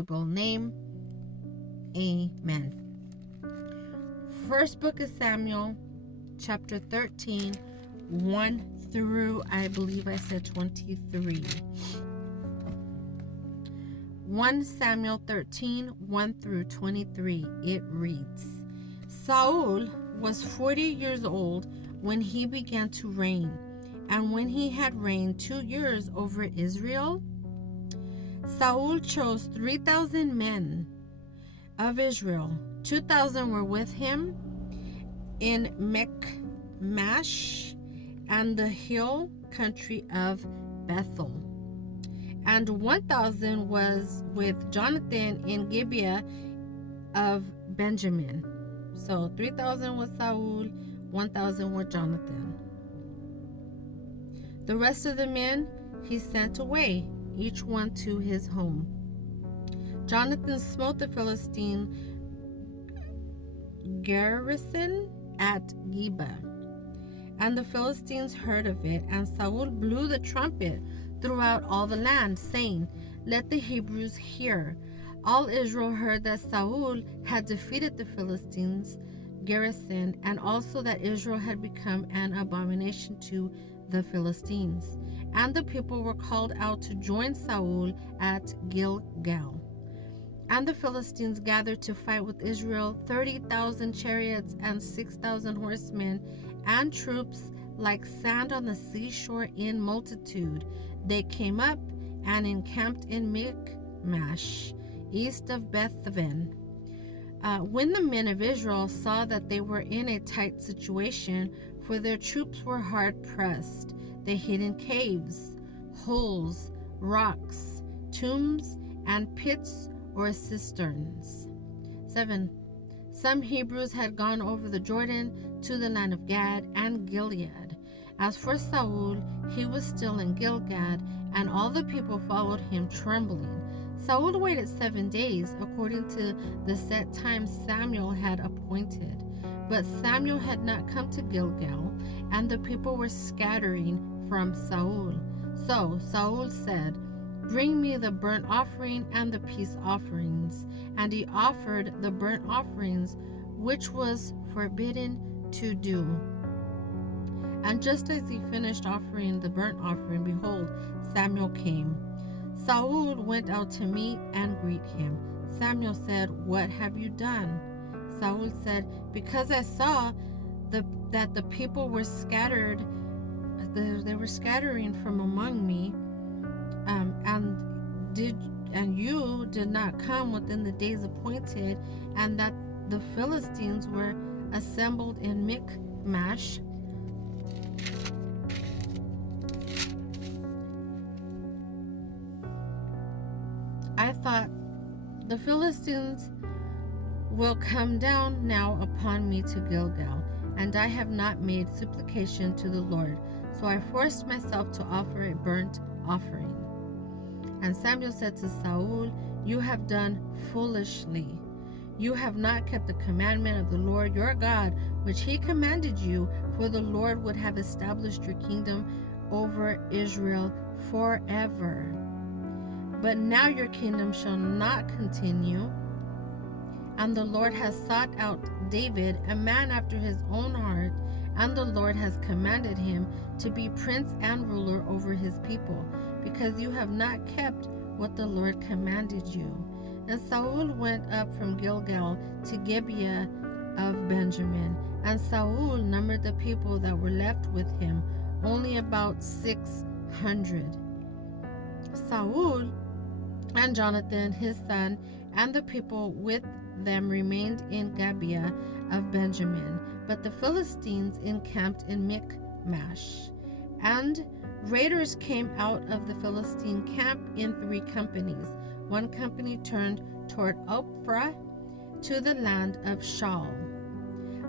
inviolable name. Amen. First book of Samuel, chapter 13, 1 through, I believe I said 23. 1 Samuel 13, 1 through 23. It reads, Saul was 40 years old when he began to reign, and when he had reigned 2 years over Israel, Saul chose 3,000 men of Israel. 2,000 were with him in Michmash and the hill country of Bethel, and 1,000 was with Jonathan in Gibeah of Benjamin. So 3,000 was Saul, 1,000 were Jonathan. The rest of the men he sent away, each one to his home. Jonathan smote the Philistine garrison at Geba, and the Philistines heard of it, and Saul blew the trumpet throughout all the land, saying, Let the Hebrews hear. All Israel heard that Saul had defeated the Philistines' garrison, and also that Israel had become an abomination to the Philistines. And the people were called out to join Saul at Gilgal. And the Philistines gathered to fight with Israel, 30,000 chariots and 6,000 horsemen, and troops like sand on the seashore in multitude. They came up and encamped in Michmash, east of Bethaven. When the men of Israel saw that they were in a tight situation, for their troops were hard pressed, they hid in caves, holes, rocks, tombs, and pits or cisterns. 7. Some Hebrews had gone over the Jordan to the land of Gad and Gilead. As for Saul, he was still in Gilgad, and all the people followed him trembling. Saul waited 7 days, according to the set time Samuel had appointed. But Samuel had not come to Gilgal, and the people were scattering from Saul. So Saul said, Bring me the burnt offering and the peace offerings. And he offered the burnt offerings, which was forbidden to do. And just as he finished offering the burnt offering, behold, Samuel came. Saul went out to meet and greet him. Samuel said, What have you done? Saul said, Because I saw that the people were scattered, they were scattering from among me, and you did not come within the days appointed, and that the Philistines were assembled in Michmash. I thought, the Philistines will come down now upon me to Gilgal, and I have not made supplication to the Lord. So I forced myself to offer a burnt offering. And Samuel said to Saul, You have done foolishly. You have not kept the commandment of the Lord your God, which he commanded you, for the Lord would have established your kingdom over Israel forever. But now your kingdom shall not continue. And the Lord has sought out David, a man after his own heart, and the Lord has commanded him to be prince and ruler over his people, because you have not kept what the Lord commanded you. And Saul went up from Gilgal to Gibeah of Benjamin, and Saul numbered the people that were left with him, only about 600. Saul and Jonathan his son and the people with them remained in Gibeah of Benjamin, but the Philistines encamped in Michmash. And raiders came out of the Philistine camp in 3 companies. One company turned toward Ophrah to the land of Saul,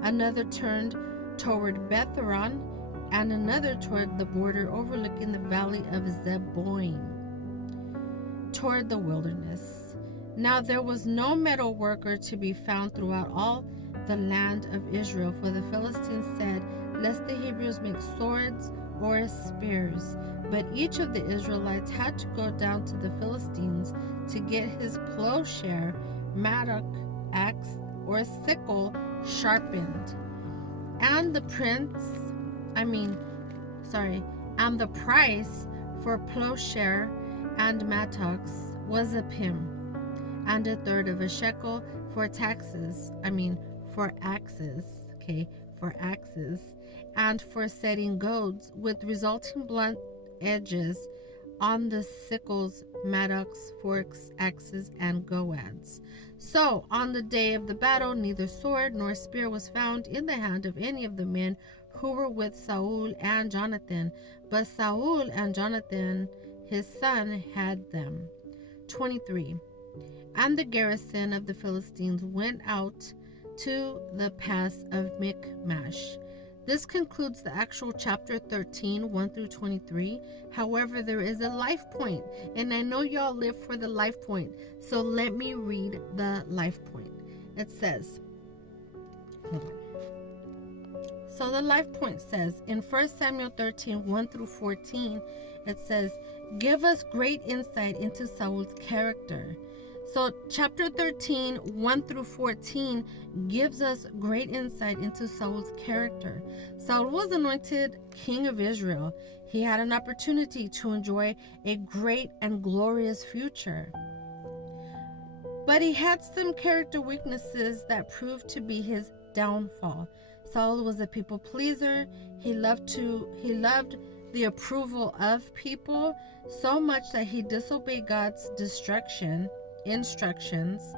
another turned toward Bethhoron, and another toward the border overlooking the valley of Zeboim, toward the wilderness. Now there was no metal worker to be found throughout all the land of Israel, for the Philistines said, Lest the Hebrews make swords or spears, but each of the Israelites had to go down to the Philistines to get his plowshare, mattock, axe, or sickle sharpened. And the price for plowshare and mattocks was a pim, and a third of a shekel for axes, and for setting goads with resulting blunt edges on the sickles, mattocks, forks, axes, and goads. So on the day of the battle, neither sword nor spear was found in the hand of any of the men who were with Saul and Jonathan, but Saul and Jonathan, his son, had them. 23. And the garrison of the Philistines went out to the pass of Michmash. This concludes the actual chapter 13, 1 through 23. However, there is a life point, and I know y'all live for the life point, so let me read the life point. It says, hold on. So the life point says, in 1 Samuel 13, 1 through 14, it says, give us great insight into Saul's character. So chapter 13, 1 through 14 gives us great insight into Saul's character. Saul was anointed king of Israel. He had an opportunity to enjoy a great and glorious future. But he had some character weaknesses that proved to be his downfall. Saul was a people pleaser. He loved the approval of people so much that he disobeyed God's instructions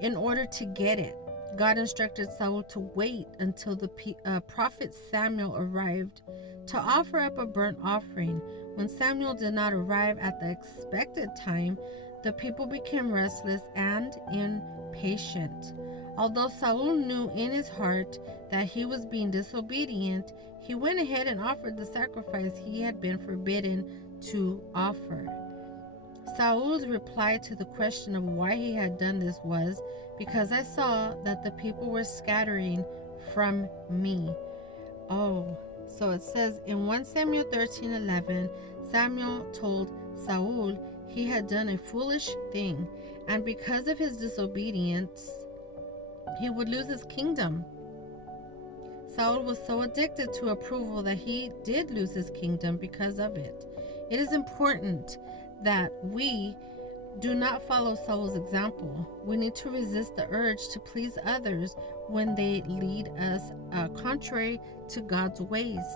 in order to get it. God instructed Saul to wait until the prophet Samuel arrived to offer up a burnt offering. When Samuel did not arrive at the expected time, the people became restless and impatient. Although Saul knew in his heart that he was being disobedient, he went ahead and offered the sacrifice he had been forbidden to offer. Saul's reply to the question of why he had done this was, because I saw that the people were scattering from me. Oh, so it says in 1 Samuel 13:11, Samuel told Saul he had done a foolish thing, and because of his disobedience, he would lose his kingdom. Saul was so addicted to approval that he did lose his kingdom because of it. It is important that we do not follow Saul's example. We need to resist the urge to please others when they lead us contrary to God's ways.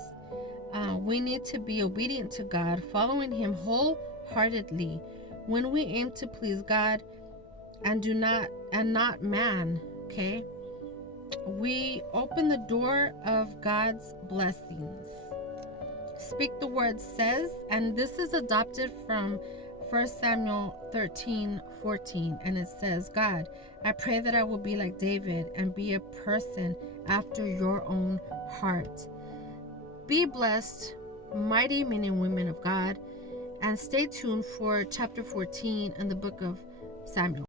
We need to be obedient to God, following him wholeheartedly. When we aim to please God and not man, okay, we open the door of God's blessings. Speak the word says, and this is adopted from 1 Samuel 13:14, and it says, God, I pray that I will be like David and be a person after your own heart. Be blessed, mighty men and women of God, and stay tuned for chapter 14 in the book of Samuel.